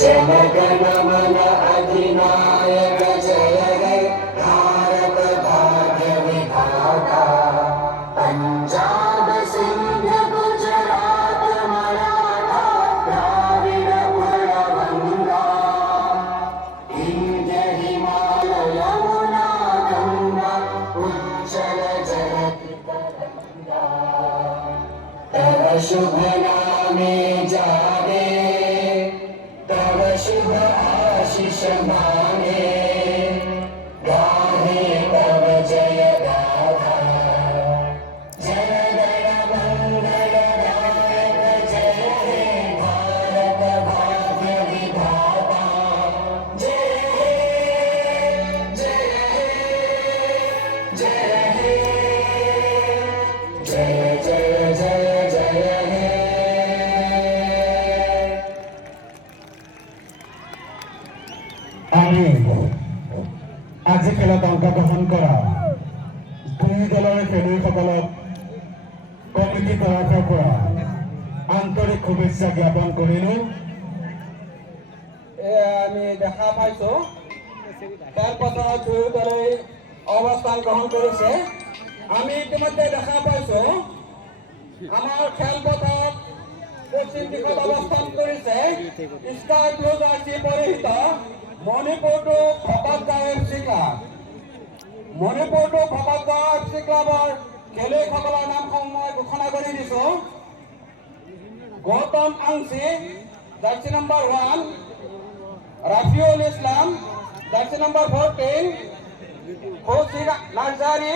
जनगण मन अधिनायक जय हे भारत भाग्य विधाता पंजाब सिंध गुजरात मराठा द्राविड उत्कल विंध्य हिमालय यमुना गंगा उज्जल जगति तरंगा तव शुभ नामे जागे तव शुभ आशीष मांगे गाहे तव जय गाथा जन गण मंगल दायक जय हे भारत भाग्य विधाता जय हे जय हे जय हे जय जय जय जय हे আমি আজি খেলত অংশগ্ৰহণ কৰা দুই দলৰ খেলুৱৈসকলক কমিটিৰ তৰফৰ পৰা আন্তৰিক শুভেচ্ছা জ্ঞাপন কৰিলোঁ। আমি দেখা পাইছো খেলপথাৰত দুয়োদলেই অৱস্থান গ্ৰহণ কৰিছে। আমি ইতিমধ্যে দেখা পাইছো আমাৰ খেলপথাৰত পশ্চিম দিশত অৱস্থান কৰিছে স্কাই ব্লু জাৰ্চি পৰিহিত মণিপুৰটো ভকতগাঁও FC ক্লাব। মণিপুৰটো ভকতগাঁও FC ক্লাবৰ খেলুৱৈসকলৰ নামসমূহ মই ঘোষণা কৰি দিছো। Gautam Angchi jersey number 1, Rafiul Islam jersey number 14, Kaushik Narzary